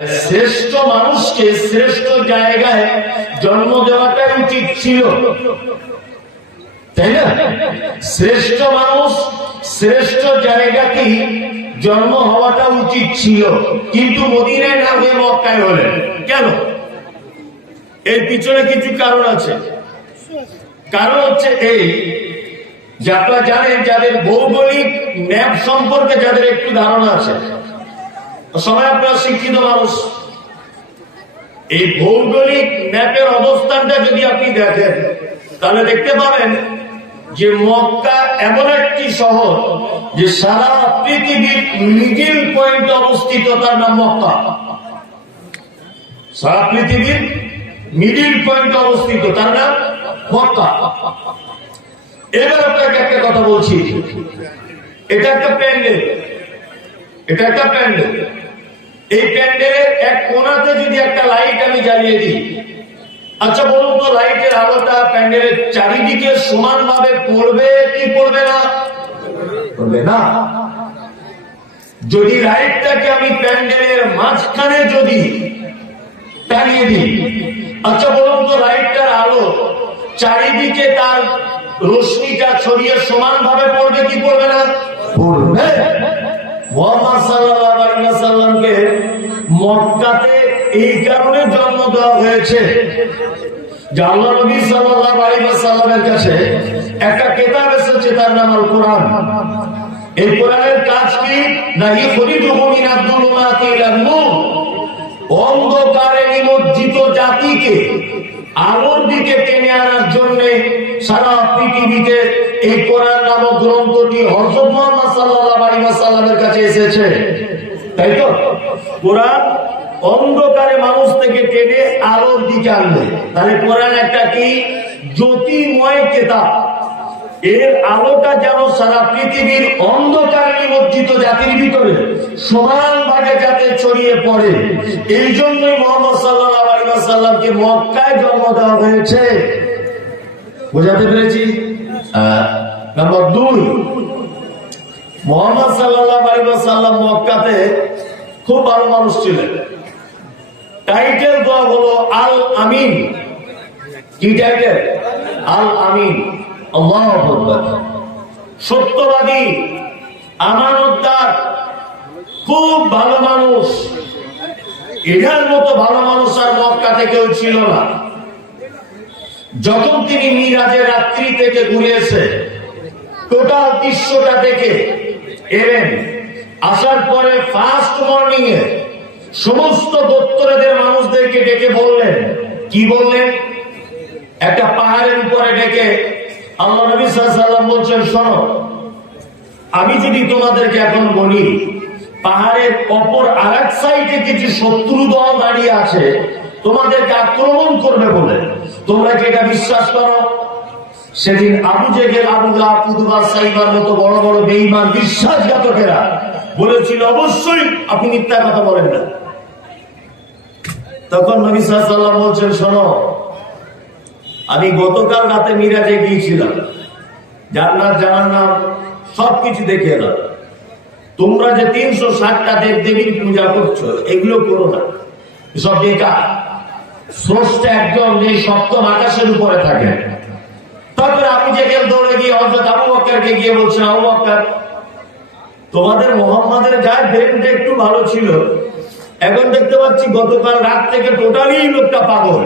শ্রেষ্ঠ মানুষকে শ্রেষ্ঠ জায়গায় জন্ম দেওয়াটাই উচিত ছিল। তাই না? শ্রেষ্ঠ মানুষ, শ্রেষ্ঠ জায়গাতেই জন্ম হওয়াটা উচিত ছিল। কিন্তু মদিনায় না হয়ে মক্কায় হলেন কেন? এর পিছনে কিছু কারণ আছে। কারণ হচ্ছে এই যে আপনারা জানেন, যাদের ভৌগোলিক ম্যাপ সম্পর্কে যাদের একটু ধারণা আছে সবাই আপনারা শিক্ষিত মানুষ। এই ভৌগোলিক ম্যাপের অবস্থানটা যদি আপনি দেখেন, তাহলে দেখতে পাবেন যে মক্কা এমন একটি শহর যে সারা পৃথিবীর মিডিল পয়েন্ট অবস্থিত, তার নাম মক্কা। সারা পৃথিবীর মিডিল পয়েন্ট অবস্থিত, তার নাম মক্কা। এবার আপনাকে একটা কথা বলছি। এটা একটা প্যান্ডেল। এটা একটা প্যান্ডেল। এই প্যান্ডেলের এক কোনাতে যদি একটা লাইট আমি জ্বালিয়ে দিই আচ্ছা বলুন তো লাইটের আলোটা প্যান্ডেলের চারিদিকে সমানভাবে পড়বে কি পড়বে না? পড়বে না। যদি লাইটটাকে আমি প্যান্ডেলের মাঝখানে যদি টানিয়ে দিই আচ্ছা বলুন তো লাইটটার আলো চারিদিকে তার রশ্মিটা ছড়িয়ে সমানভাবে পড়বে কি পড়বে না? পড়বে। মোহাম্মদ সাল্লাল্লাহু আলাইহি ওয়াসাল্লামকে মক্কাতে এই কারণে জন্ম দেওয়া হয়েছে। কাছে একটা এসেছে তার নাম আল কোরআন এই কোরআনের কি? না নিমজ্জিত জাতিকে আলোর দিকে টেনে আনার জন্য সারা পৃথিবীতে এই কোরআন নামক গ্রন্থটি হযরত মুহাম্মদ সাল্লাল্লাহু কাছে এসেছে। তাই তো? কোরআন অন্ধকারে মানুষ থেকে টেনে আলোর দিকে আনবে। তাহলে কোরআন একটা কি? জ্যোতিময় কেতাব। এর আলোটা যেন সারা পৃথিবীর অন্ধকারে নিমজ্জিত জাতির ভিতরে সমান ভাগে যাতে ছড়িয়ে পড়ে। এই জন্যই মোহাম্মদ সাল্লাহ আলাইসাল্লামকে মক্কায় জন্ম দেওয়া হয়েছে। বোঝাতে পেরেছি? নাম্বার দুই, মোহাম্মদ সাল্লাহ আলাইসাল্লাম মক্কাতে খুব ভালো মানুষ ছিলেন। টাইটেল দেওয়া হলো আল আমিন। কি টাইটেল আল আমিন। আল্লাহ। সত্যবাদী, আমানতদার, খুব ভালো মানুষ। এটার মতো ভালো মানুষ আর মক্কাতে কেউ ছিল না। যখন তিনি মিরাজের রাত্রি থেকে ঘুরে এসে, টোটাল দৃশ্যটা দেখে এলেন। আসার পরে ফার্স্ট মর্নিং এ সমস্ত দপ্তরেদের মানুষদেরকে ডেকে বললেন। কি বললেন? একটা পাহাড়ের উপরে ডেকে আল্লাহ নবী সাল্লাম বলছেন, শোনো, আমি যদি তোমাদেরকে এখন বলি, পাহাড়ের অপর আর এক সাইডে কিছু শত্রু দল দাঁড়িয়ে আছে, তোমাদেরকে আক্রমণ করবে বলে। তোমরা কি এটা বিশ্বাস করো? সেদিন আবু জেগেল আবু লাহুদুবা সাইবার মতো বড় বড় বেইমান বিশ্বাসঘাতকেরা বলেছিল, অবশ্যই আপনি মিথ্যা কথা বলেন না। তখন নবী সাল্লাম বলছেন, শোনো, আমি গতকাল রাতে মিরাজে গিয়েছিলাম। জান্নাত জানার নাম সবকিছু দেখে এলাম। তোমরা যে তিনশো ষাটটা দেব দেবীর পূজা করছ, এগুলো করো না। সব বেকার। স্রষ্টা একজন যে সপ্তম আকাশের উপরে থাকে। তারপরে আপনি যে দৌড়ে গিয়ে হজরত আবু গিয়ে বলছেন, আবু তোমাদের মোহাম্মদের গায়ে ব্রেনটা একটু ভালো ছিল। এখন দেখতে পাচ্ছি গতকাল রাত থেকে টোটালি লোকটা পাগল।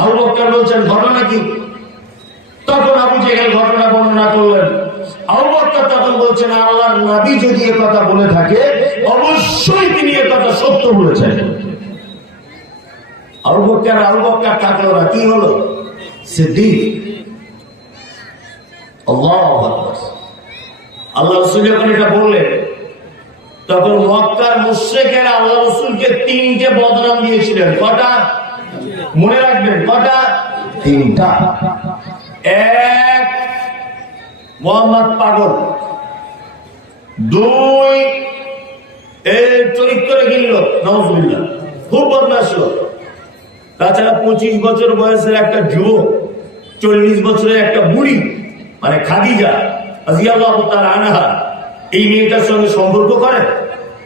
আবু বক্কর বলছেন, ঘটনা কি? তখন আবু জেহেল ঘটনা বর্ণনা করলেন। তখন বলছেন যদি কথা বলে থাকে, অবশ্যই তিনি কথা সত্য বলেছেন। না কি হলো? আল্লাহু আল্লাহ রসুল যখন এটা বললেন, তখন মক্কার মুশ্রেকেরা আল্লাহ রসুলকে তিনটে বদনাম দিয়েছিলেন। কটা? মনে রাখবেন, কটা? তিনটা। এক, মোহাম্মদ পাগল। দুই, এই চরিত্রে গিলল নজরুল্লাহ খুব বদমাস। তাছাড়া পঁচিশ বছর বয়সের একটা যুবক, চল্লিশ বছরের একটা বুড়ি মানে খাদিজা। রাজিয়াল্লাহু তাআলা আনহা এই মেয়েটার সঙ্গে সম্পর্ক করে?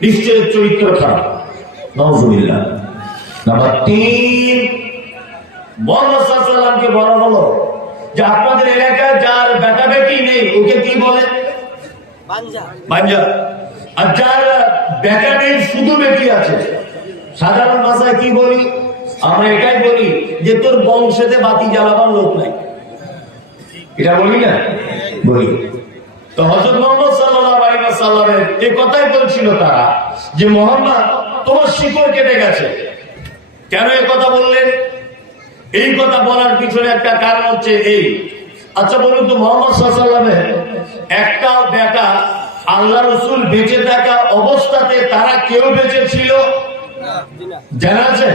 নিশ্চয় চরিত্র খারাপ। নজুবিল্লাহ নাম্বার তিন বলা হলো যে আপনাদের এলাকায় যার বেটা বেটি নেই ওকে কি বলে? আর যার বেটা নেই শুধু বেটি আছে। সাধারণ ভাষায় কি বলি? আমরা এটাই বলি যে তোর বংশেতে বাতি জ্বালাবার লোক নাই। এটা বলি না? বলি। তো হজরত মোহাম্মদ সাল্লাল্লাহু আলাইহি ওয়াসাল্লামের এই কথাই বলছিল তারা যে, মোহাম্মদ, তোমার শিকড় কেটে গেছে। কেন এই কথা বললেন? এই কথা বলার পিছনে একটা কারণ হচ্ছে এই। আচ্ছা বলুন তো, মোহাম্মদ সাল্লামের একটা বেটা আল্লাহ রসুল বেঁচে থাকা অবস্থাতে তারা কেউ বেঁচে ছিল? জানা আছে?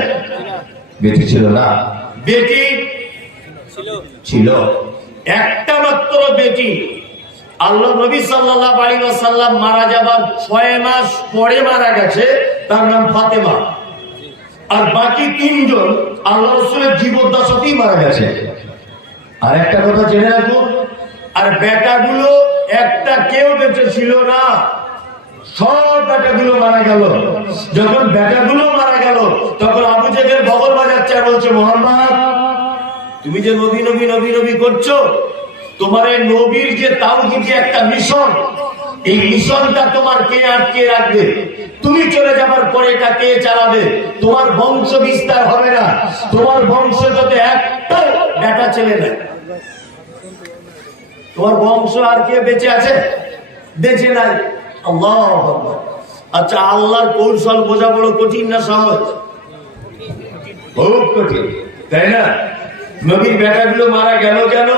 বেঁচে ছিল না। বেটি ছিল। একটা মাত্র বেটি আল্লাহ নবী সাল্লাহ আলী সাল্লাম মারা যাবার ছয় মাস পরে মারা গেছে, তার নাম ফাতেমা। আর বাকি তিনজন আল্লাহ রসুলের জীবদ্দশাতেই মারা গেছে। আর একটা কথা জেনে রাখুন আর বেটাগুলো একটা কেউ বেঁচে ছিল না, সব বেটাগুলো মারা গেল। যখন বেটাগুলো মারা গেল, তখন আবু জেগের বগল বাজাচ্ছে আর বলছে, মোহাম্মদ, তুমি যে নবী নবী নবী নবী করছ তোমার এই নবীর যে তাওহিদি একটা মিশন, এই মিশনটা তোমার কে আটকে রাখবে? তুমি চলে যাবার পরে এটা কে চালাবে? তোমার বংশ বিস্তার হবে না। তোমার বংশ যাতে একটা বেটা ছেলে নেই তোমার বংশ আর কে বেঁচে আছে? বেঁচে নাই। আচ্ছা আল্লাহর কৌশল বোঝা বড় কঠিন না সহজ? খুব কঠিন। তাই না? নবীর বেটাগুলো মারা গেল কেন?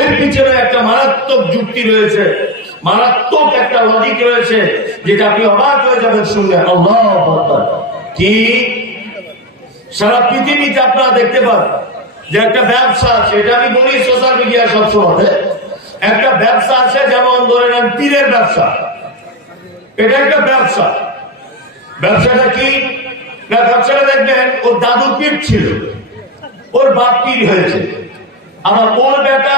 এর পিছনে একটা মারাত্মক যুক্তি রয়েছে, মারাত্মক একটা লজিক রয়েছে, যেটা আপনি অবাক হয়ে যাবেন শুনলে। কি? সারা পৃথিবীতে আপনারা দেখতে পান যে একটা ব্যবসা আছে, এটা আমি বলি সোশ্যাল মিডিয়া সবসময় একটা ব্যবসা আছে, যেমন ধরে নেন পীরের ব্যবসা। এটা একটা ব্যবসা। ব্যবসাটা কি? ব্যবসাটা দেখবেন, ওর দাদু পীর ছিল, ওর বাপ পীর হয়েছে। আমার ওর বেটা,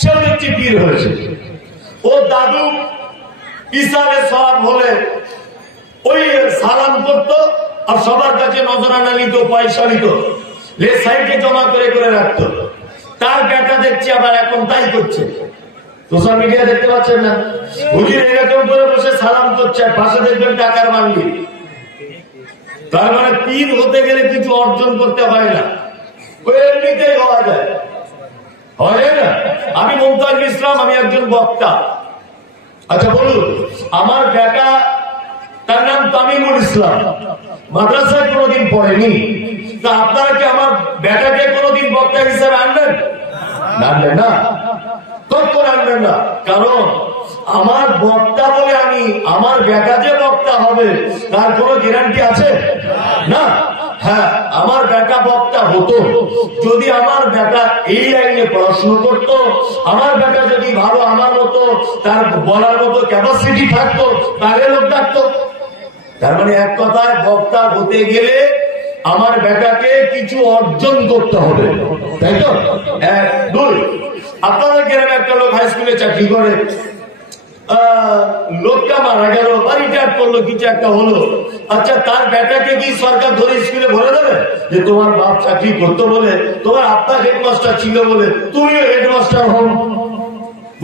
সে দেখছি পীর হয়েছে। ওর দাদু ইসারে সব হলে ওই সালাম করতো আর সবার কাছে নজরানা নিত, পয়সা নিত। সাইডে জমা করে করে রাখতো। তার বেটা দেখছি আবার এখন তাই করছে। সোশ্যাল মিডিয়া দেখতে পাচ্ছেন না? হুজুর এরকম করে বসে সালাম করছে পাশে দেখবেন টাকার মানবি তার মানে পীর হতে গেলে কিছু অর্জন করতে হয় না। ওই এমনিতেই হয়। আমি মমতাজুল ইসলাম, আমি একজন বক্তা। আচ্ছা বলুন, আমার বেটা, তার নাম তামিমুল ইসলাম। মাদ্রাসায় কোনোদিন পড়েনি। তা আপনারা কি আমার বেটাকে কোনোদিন বক্তা হিসাবে আনবেন? আনবেন না। কখন আনবেন না? কারণ আমার বক্তা বলে আমি, আমার বেটা যে বক্তা হবে, তার কোনো গ্যারান্টি আছে? না? হ্যাঁ। হতো। যদি আমার বেটা এই লাইনে পড়াশুনো করতো, আমার বেটা যদি ভালো আমার মতো, তার বলার মতো ক্যাপাসিটি থাকতো, তাহলে লোক ডাকতো। তার মানে এক কথায় বক্তা হতে গেলে আমার বেটাকে কিছু অর্জন করতে হবে। তাই তো? এক, দুই, আপনাদের গ্রামে একটা লোক হাই স্কুলে চাকরি করে। লোকটা মারা গেল বা রিটায়ার করল, কিছু একটা হলো। আচ্ছা তার বেটাকে কি সরকার ধরে স্কুলে ভরে দেবে? যে তোমার বাপ চাকরি করতো বলে, তোমার আপনার হেডমাস্টার ছিল বলে, তুমিও হেডমাস্টার হন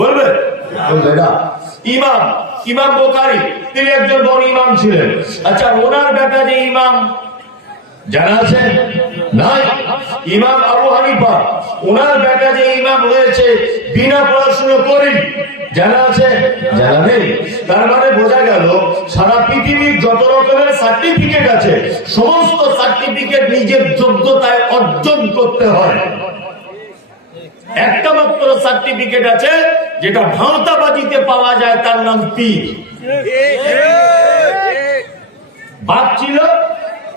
বলবে? ইমাম ইমাম বোকারি, তিনি একজন বড় ইমাম ছিলেন। আচ্ছা ওনার বেটা যে ইমাম, জানা আছে? নাই? ইমাম আবু হানিফা, ওনার বেটা যে ইমাম হয়েছে, বিনা পড়াশুনো করি জানা আছে জানা নেই, তার মানে বোঝা গেল সারা পৃথিবীর যত রকমের সার্টিফিকেট আছে, সমস্ত সার্টিফিকেট নিজের যোগ্যতায় অর্জন করতে হয়। একটা মাত্র সার্টিফিকেট আছে, যেটা ভাঁওতাবাজিতে পাওয়া যায়, তার নাম পীর। বাপ ছিল,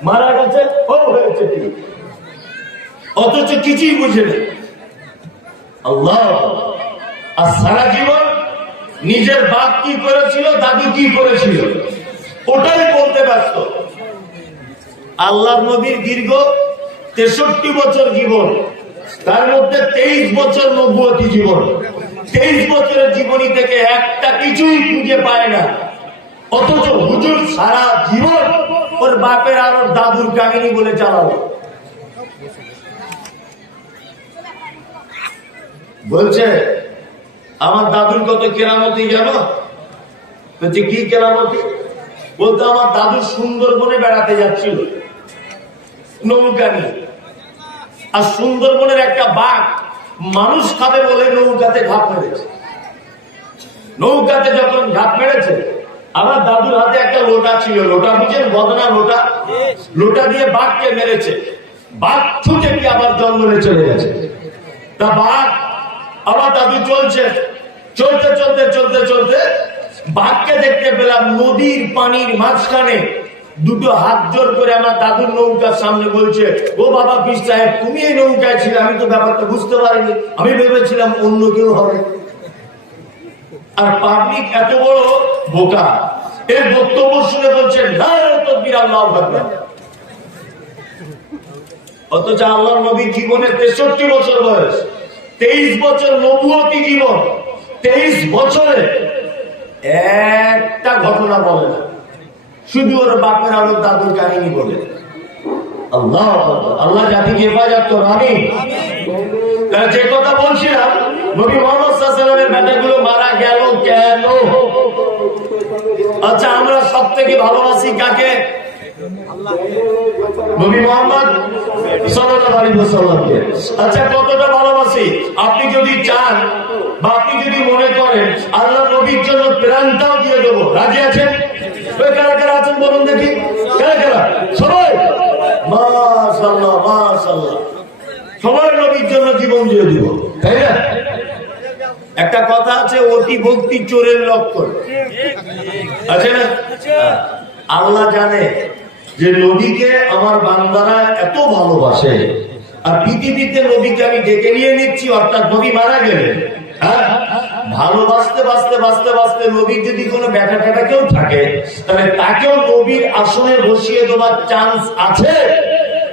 মারা গেছে ও হয়েছে অথচ কিছুই বুঝে না আল্লাহ, আর সারা জীবন নিজের বাপ কি করেছিল, দাদু কি করেছিল? ওটাই বলতে ব্যস্ত। আল্লাহ নবীর দীর্ঘ তেষট্টি বছর জীবন, তার মধ্যে তেইশ বছর নব্বতী জীবন। তেইশ বছরের জীবনী থেকে একটা কিছুই খুঁজে পায় না। অথচ হুজুর সারা জীবন ওর বাপের আর ওর দাদুর কাহিনী বলে চালাবো বলছে আমার দাদুর কত কেরামতি জানো? বলছে, কি কেরামতি? বলতে আমার দাদু সুন্দরবনে বেড়াতে যাচ্ছিল। নৌকা নিয়ে। আর সুন্দরবনের একটা বাঘ মানুষ খাবে বলে নৌকাতে ঘাপ মেরেছে। নৌকাতে যখন ঘাপ মেরেছে, আমার দাদুর হাতে একটা লোটা ছিল। লোটা বুঝেন? বদনা লোটা। লোটা দিয়ে বাঘকে মেরেছে। বাঘ ছুটে গিয়ে আবার জঙ্গলে চলে গেছে। তা বাঘ আমার দাদু চলছে। চলতে চলতে চলতে চলতে বাঘকে দেখতে পেলাম নদীর পানির মাঝখানে দুটো হাত জোর করে আমার দাদুর নৌকার সামনে বলছে, ও বাবা পিস সাহেব, তুমি এই নৌকায় ছিলে, আমি তো ব্যাপারটা বুঝতে পারিনি। আমি ভেবেছিলাম অন্য কেউ হবে। আর পাবলিক এত বড় বোকা, এর বক্তব্য শুনে বলছে। অথচ আল্লাহ নবীর জীবনে তেষট্টি বছর বয়স। তেইশ বছর নবুয়তি জীবন? তেইশ বছরে একটা ঘটনা বলে না। শুধু ওর বাপের ওর দাদুর কাহিনী বলে। আল্লাহ আল্লাহ আমি যে কথা বলছিলাম, নবী মারা গেল কেন? আচ্ছা আমরা সব থেকে ভালোবাসি কাকে? নবী মোহাম্মদ আচ্ছা কতটা ভালোবাসি? আপনি যদি চান বা আপনি যদি মনে করেন, আল্লাহ নবীর জন্য প্রাণটাও দিয়ে দেবো। রাজি আছেন? কারা কারা আছেন বলুন দেখি। কারা কারা? সবাই? মাশাআল্লাহ মাশাআল্লাহ। সবাই নবীর জন্য জীবন দিয়ে দিব, তাই না? একটা কথা আছে, অতি ভক্তি চোরের লক্ষণ। আছে না? আল্লাহ জানে যে নবীকে আমার বান্দারা এত ভালোবাসে, আর পৃথিবীতে নবীকে আমি ডেকে নিয়ে নিচ্ছি, অর্থাৎ নবী মারা গেলেন। হ্যাঁ? ভালোবাসতে বাঁচতে বাঁচতে বাঁচতে নবীর যদি কোনো ব্যাটা ট্যাটা কেউ থাকে, তাহলে তাকেও নবীর আসনে বসিয়ে দেওয়ার চান্স আছে।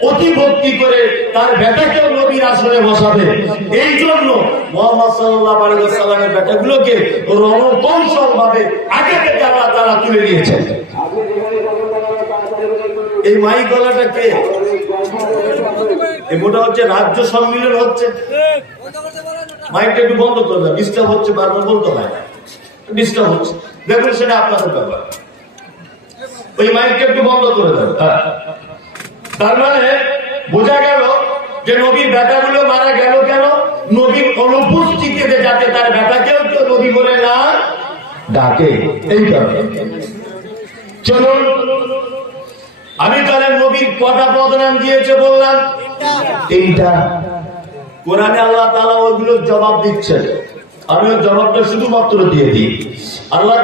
অতি ভক্তি করে তার বেটাকেও নবীর আসনে বসাবে। এই জন্য মোহাম্মদ সাল্লাহ আলাইসাল্লামের বেটাগুলোকে রণকৌশল ভাবে আগে থেকে আল্লাহ তারা তুলে নিয়েছেন। এই মাই গলাটা কে? মোটা হচ্ছে রাজ্য সম্মিলন হচ্ছে। মাইকটা একটু বন্ধ করে করবে ডিস্টার্ব হচ্ছে বারবার, বলতে হয় ডিস্টার্ব হচ্ছে। দেখুন, সেটা আপনাদের ব্যাপার। ওই মাইকটা একটু বন্ধ করে দেন হ্যাঁ। তার মানে বোঝা গেল যে নবীর বেটাগুলো মারা গেল কেন? নবীর অনুপস্থিতিতে যাতে তার বেটাকেও তো নবী বলে না ডাকে। এই কারণে। চলুন আমি তাহলে নবীর কটা পদনাম দিয়েছে বললাম? এইটা কোরআনে আল্লাহ তালা ওইগুলোর জবাব দিচ্ছেন। আমি জবাবটা শুধুমাত্র দিয়ে দিই। আল্লাহ